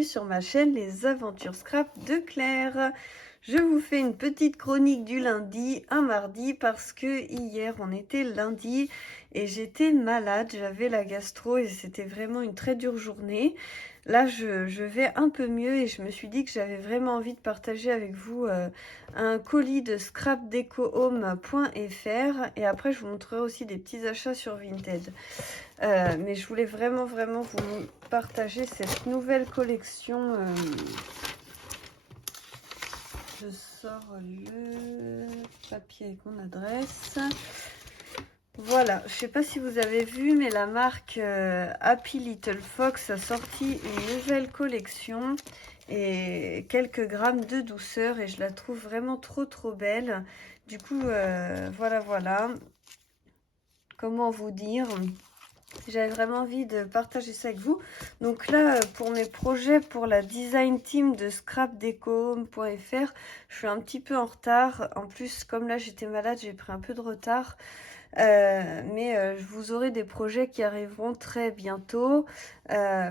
bienvenue sur ma chaîne Les Aventures Scrap de Claire. Je vous fais une petite chronique du lundi, un mardi, parce que hier on était lundi et j'étais malade, j'avais la gastro et c'était vraiment une très dure journée. Là je vais un peu mieux et je me suis dit que j'avais vraiment envie de partager avec vous un colis de scrapdecohome.fr et après je vous montrerai aussi des petits achats sur Vinted. Mais je voulais vraiment vous partager cette nouvelle collection. Je sors le papier avec mon adresse. Voilà, je sais pas si vous avez vu, mais la marque Happy Little Fox a sorti une nouvelle collection et quelques grammes de douceur et je la trouve vraiment trop belle. Du coup, voilà. Comment vous dire ? J'avais vraiment envie de partager ça avec vous. Donc là, pour mes projets, pour la design team de scrapdecohome.fr, je suis un petit peu en retard. En plus, comme là, j'étais malade, j'ai pris un peu de retard. Mais vous aurez des projets qui arriveront très bientôt.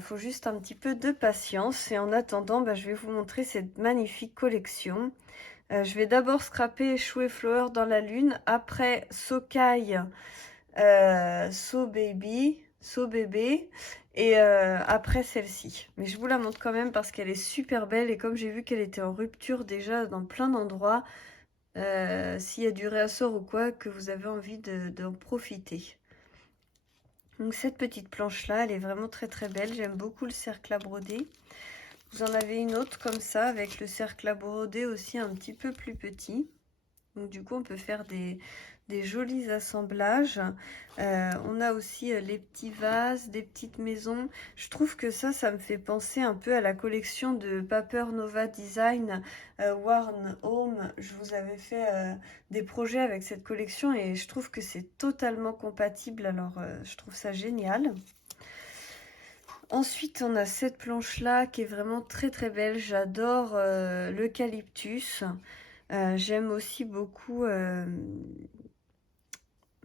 Faut juste un petit peu de patience. Et en attendant, je vais vous montrer cette magnifique collection. Je vais d'abord scraper Chouet Flower dans la lune. Après, Sokai. So Bébé et après celle-ci. Mais je vous la montre quand même parce qu'elle est super belle et comme j'ai vu qu'elle était en rupture déjà dans plein d'endroits, s'il y a du réassort ou quoi, que vous avez envie d'en profiter. Donc cette petite planche là, elle est vraiment très belle. J'aime beaucoup le cercle à broder. Vous en avez une autre comme ça avec le cercle à broder aussi un petit peu plus petit. Donc du coup on peut faire des jolis assemblages. On a aussi les petits vases, des petites maisons. Je trouve que ça me fait penser un peu à la collection de Paper Nova Design Warm Home. Je vous avais fait des projets avec cette collection et je trouve que c'est totalement compatible. Alors je trouve ça génial. Ensuite, on a cette planche-là qui est vraiment très belle. J'adore l'eucalyptus. J'aime aussi beaucoup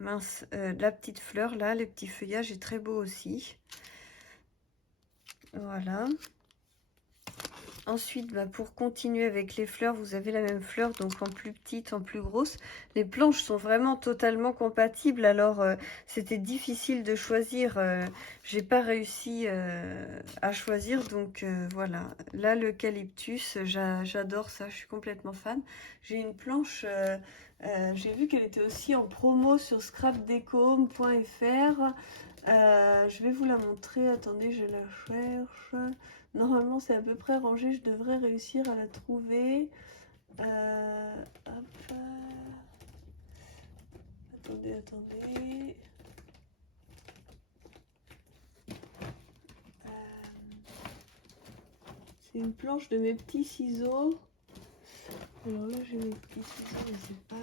la petite fleur là, les petits feuillages est très beau aussi. Voilà. Ensuite, pour continuer avec les fleurs, vous avez la même fleur, donc en plus petite, en plus grosse. Les planches sont vraiment totalement compatibles, alors c'était difficile de choisir. J'ai pas réussi à choisir, donc voilà. Là, l'eucalyptus, j'adore ça, je suis complètement fan. J'ai une planche, j'ai vu qu'elle était aussi en promo sur scrapdecohome.fr. Je vais vous la montrer, attendez, je la cherche. Normalement, c'est à peu près rangé. Je devrais réussir à la trouver. Hop. Attendez. C'est une planche de mes petits ciseaux. Alors là, j'ai mes petits ciseaux, mais c'est pas là.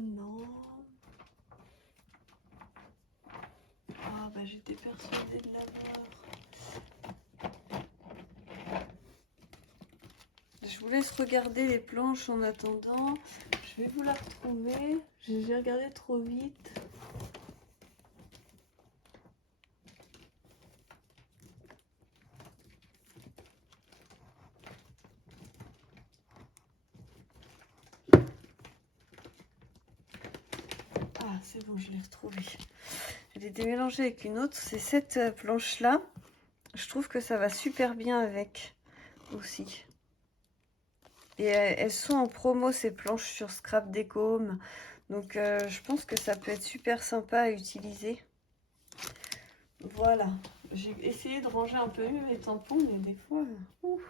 Non. Ah, j'étais persuadée de l'avoir. Je vous laisse regarder les planches en attendant. Je vais vous la retrouver. J'ai regardé trop vite. Ah, c'est bon, je l'ai retrouvée. Elle était mélangée avec une autre. C'est cette planche-là. Je trouve que ça va super bien avec aussi. Et elles sont en promo, ces planches sur Scrap Deco Home. Donc, je pense que ça peut être super sympa à utiliser. Voilà. J'ai essayé de ranger un peu mieux mes tampons, mais des fois... Ouf.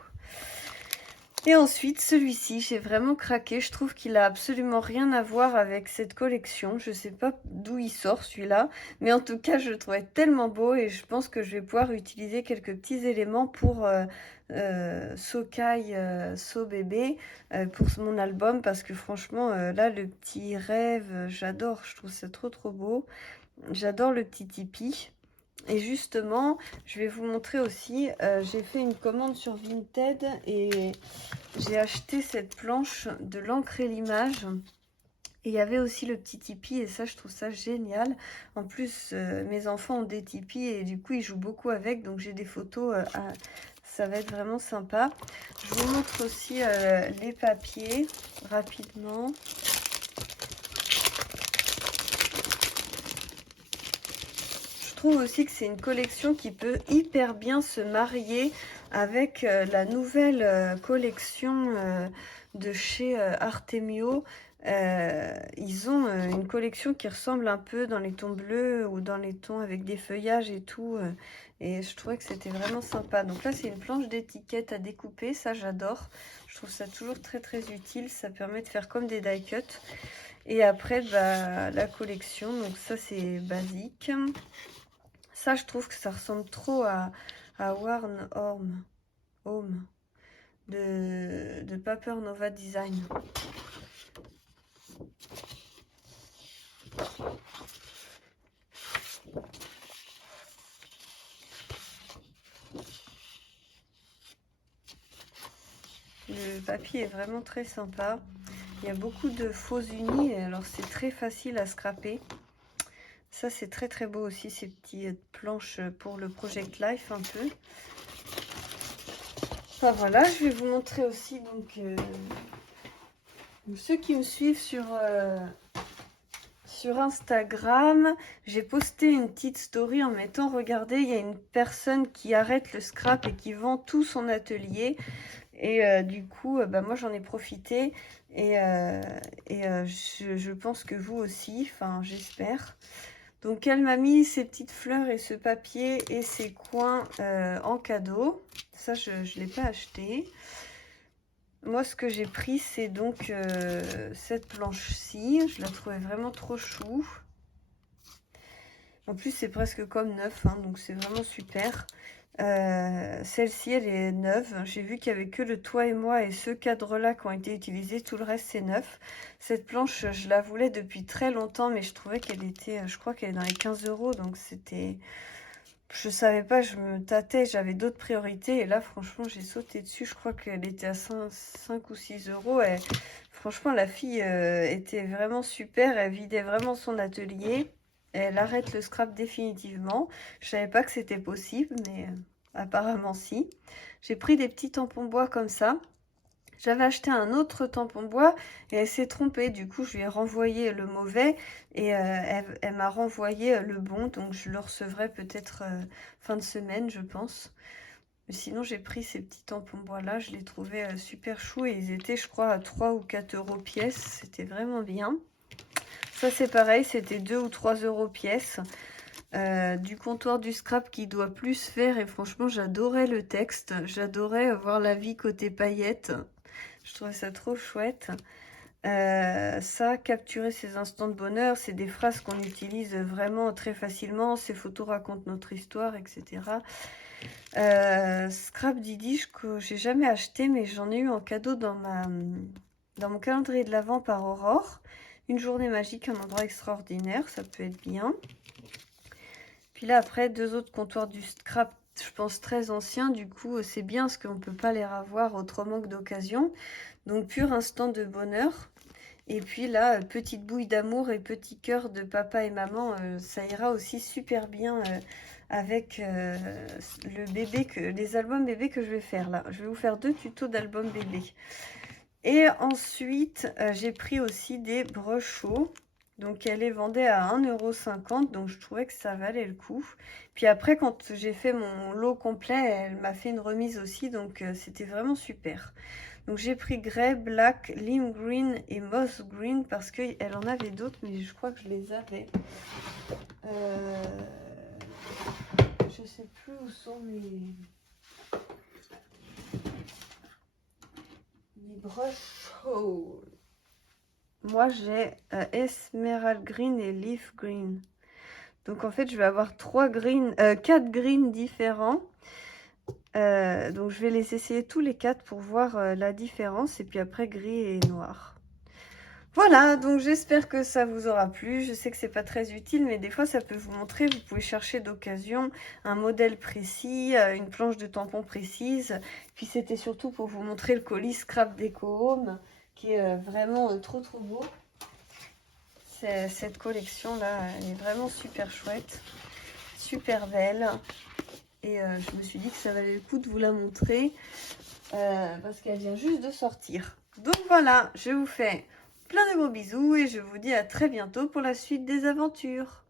Et ensuite, celui-ci, j'ai vraiment craqué. Je trouve qu'il a absolument rien à voir avec cette collection. Je sais pas d'où il sort celui-là. Mais en tout cas, je le trouvais tellement beau et je pense que je vais pouvoir utiliser quelques petits éléments pour Sokai So Bébé pour mon album. Parce que franchement, là, le petit rêve, j'adore. Je trouve ça trop beau. J'adore le petit tipi. Et justement, je vais vous montrer aussi, j'ai fait une commande sur Vinted et j'ai acheté cette planche de l'encre et l'image. Et il y avait aussi le petit Tipeee et ça, je trouve ça génial. En plus, mes enfants ont des Tipeee et du coup, ils jouent beaucoup avec. Donc, j'ai des photos. Ça va être vraiment sympa. Je vous montre aussi les papiers rapidement. Je trouve aussi que c'est une collection qui peut hyper bien se marier avec la nouvelle collection de chez Artemio. Ils ont une collection qui ressemble un peu dans les tons bleus ou dans les tons avec des feuillages et tout. Et je trouvais que c'était vraiment sympa. Donc là, c'est une planche d'étiquette à découper. Ça, j'adore. Je trouve ça toujours très très utile. Ça permet de faire comme des die cuts. Et après, bah, la collection. Donc ça, c'est basique. Ça, je trouve que ça ressemble trop à Warn Home de Paper Nova Design. Le papier est vraiment très sympa. Il y a beaucoup de faux unis, alors c'est très facile à scraper. Ça, c'est très très beau aussi, ces petites planches pour le Project Life un peu. Enfin voilà, je vais vous montrer aussi donc ceux qui me suivent sur Instagram, j'ai posté une petite story en mettant, regardez, il y a une personne qui arrête le scrap et qui vend tout son atelier. Et du coup, bah, moi j'en ai profité et je pense que vous aussi, enfin j'espère. Donc elle m'a mis ces petites fleurs et ce papier et ces coins en cadeau. Ça, je ne l'ai pas acheté. Moi, ce que j'ai pris, c'est donc cette planche-ci. Je la trouvais vraiment trop chou. En plus, c'est presque comme neuf, hein, donc c'est vraiment super. Celle-ci, elle est neuve. J'ai vu qu'il n'y avait que le toi et moi et ce cadre-là qui ont été utilisés. Tout le reste, c'est neuf. Cette planche, je la voulais depuis très longtemps, mais je trouvais qu'elle était, je crois qu'elle est dans les 15 €. Donc c'était... Je savais pas, je me tâtais, j'avais d'autres priorités. Et là, franchement, j'ai sauté dessus. Je crois qu'elle était à 5 ou 6 €. Et franchement, la fille était vraiment super. Elle vidait vraiment son atelier. Elle arrête le scrap définitivement. Je savais pas que c'était possible, mais apparemment si. J'ai pris des petits tampons bois comme ça. J'avais acheté un autre tampon bois et elle s'est trompée. Du coup, je lui ai renvoyé le mauvais et elle m'a renvoyé le bon. Donc, je le recevrai peut-être fin de semaine, je pense. Mais sinon, j'ai pris ces petits tampons bois là. Je les trouvais super chou et ils étaient, je crois, à 3 ou 4 € pièce. C'était vraiment bien. Ça, c'est pareil. C'était 2 ou 3 € pièce. Du comptoir du scrap qui doit plus faire et franchement, j'adorais le texte. J'adorais voir la vie côté paillettes. Je trouvais ça trop chouette. Ça, capturer ces instants de bonheur, c'est des phrases qu'on utilise vraiment très facilement. Ces photos racontent notre histoire, etc. Scrap Didi, que j'ai jamais acheté, mais j'en ai eu en cadeau dans mon calendrier de l'Avent par Aurore. Une journée magique, un endroit extraordinaire, ça peut être bien. Puis là, après, 2 autres comptoirs du scrap, je pense très anciens. Du coup, c'est bien parce qu'on ne peut pas les revoir autrement que d'occasion. Donc, pur instant de bonheur. Et puis là, petite bouille d'amour et petit cœur de papa et maman, ça ira aussi super bien avec le bébé les albums bébés que je vais faire là. Je vais vous faire 2 tutos d'albums bébés. Et ensuite, j'ai pris aussi des brochos. Donc, elle les vendait à 1,50 €. Donc, je trouvais que ça valait le coup. Puis après, quand j'ai fait mon lot complet, elle m'a fait une remise aussi. Donc, c'était vraiment super. Donc, j'ai pris Grey, Black, Lime Green et Moss Green parce qu'elle en avait d'autres, mais je crois que je les avais. Je sais plus où sont mes brushes. Oh. Moi, j'ai Emerald Green et Leaf Green. Donc, en fait, je vais avoir 4 greens différents. Donc, je vais les essayer tous les 4 pour voir la différence. Et puis après, gris et noir. Voilà, donc j'espère que ça vous aura plu. Je sais que c'est pas très utile, mais des fois, ça peut vous montrer. Vous pouvez chercher d'occasion un modèle précis, une planche de tampon précise. Puis, c'était surtout pour vous montrer le colis Scrap Deco Home, qui est vraiment trop beau. cette collection-là, elle est vraiment super chouette, super belle. Et je me suis dit que ça valait le coup de vous la montrer parce qu'elle vient juste de sortir. Donc voilà, je vous fais plein de gros bisous et je vous dis à très bientôt pour la suite des aventures.